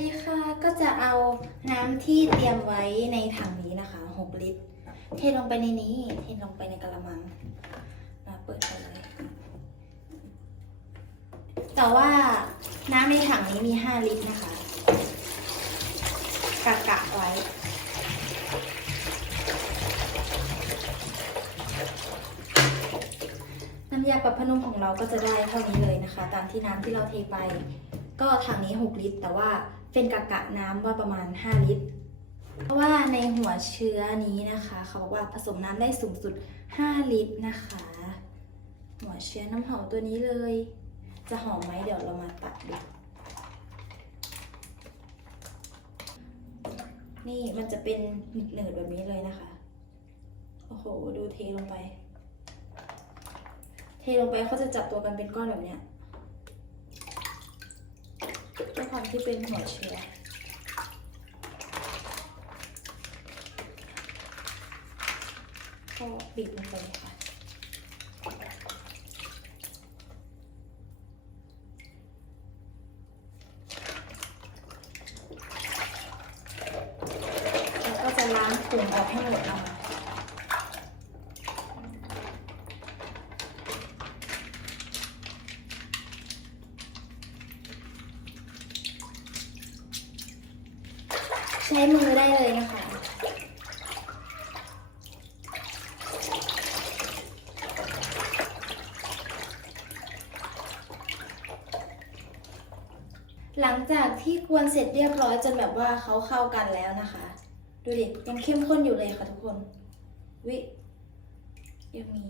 ดีค่ะก็จะเอาน้ำที่เตรียมไว้ในถังนี้นะคะ 6 ลิตร เทลงไปในนี้ เทลงไปในกระมัง มาเปิดกันเลย แต่ว่าน้ำในถังนี้มี 5 ลิตรนะคะกะกะไว้ น้ำยาปรับผ้านุ่มของเราก็จะได้เท่านี้เลยนะคะ ตามที่น้ำที่เราเทไป ก็ถังนี้ 6 ลิตร แต่ว่า เป็นกะกะน้ำว่าประมาณ 5 ลิตร เพราะว่าในหัวเชื้อนี้นะคะ เขาบอกว่าผสมน้ำได้สูงสุด 5 ลิตรนะคะ หัวเชื้อน้ำหอมตัวนี้เลย จะหอมไหมเดี๋ยวเรามาตัดดูนี่มันจะเป็นหนืดๆแบบนี้เลยนะคะ โอ้โห ดูเทลงไป เทลงไปเขาจะจับตัวกันเป็นก้อนแบบเนี้ย ด้วยความที่เป็นหัวเชื้อก็บีบลงไปค่ะแล้วก็จะล้างถุงออกให้หมดนะคะ ใช้มือได้เลยนะคะ หลังจากที่กวนเสร็จเรียบร้อยจนแบบว่าเขาเข้ากันแล้วนะคะ ดูดิยังเข้มข้นอยู่เลยค่ะทุกคน วิยังมี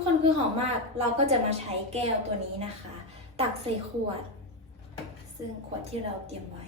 กคนคือหอมมาก เราก็จะมาใช้แก้วตัวนี้นะคะ ตักใส่ขวด ซึ่งขวดที่เราเตรียมไว้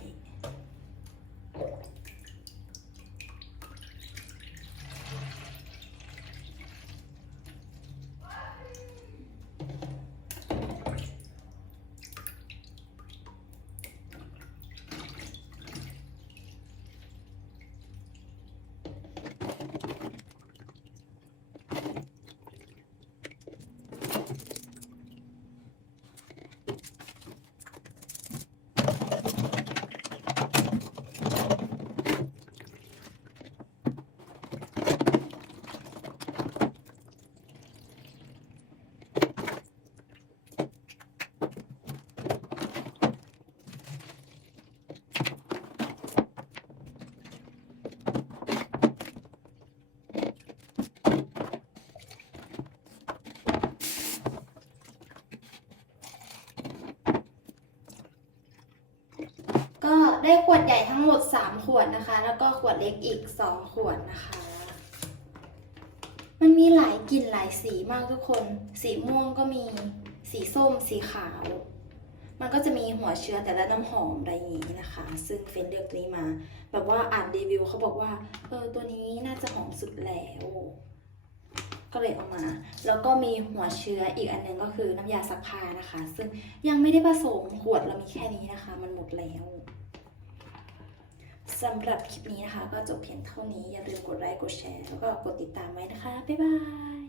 ก็ ได้ขวดใหญ่ทั้งหมด 3 ขวดนะคะ แล้วก็ขวดเล็กอีก 2 ขวดนะคะ มันมีหลายกลิ่นหลายสีมากทุกคน สีม่วงก็มี สีส้ม สีขาว มันก็จะมีหัวเชื้อแต่ละน้ำหอมอะไรอย่างนี้นะคะ ซึ่งเฟนเลือกตัวนี้มา แบบว่าอ่านรีวิวเขาบอกว่า เออตัวนี้น่าจะหอมสุดแล้ว ก็เลยเอามา แล้วก็มีหัวเชื้ออีกอันหนึงก็คือน้ำยาซักผ้านะคะ ซึ่งยังไม่ได้ผสมขวดเรามีแค่นี้นะคะ มันหมดแล้ว สำหรับคลิปนี้นะคะ ก็จบเพียงเท่านี้ อย่าลืมกดไลค์ กดแชร์ แล้วก็กดติดตามไว้นะคะ บ๊ายบาย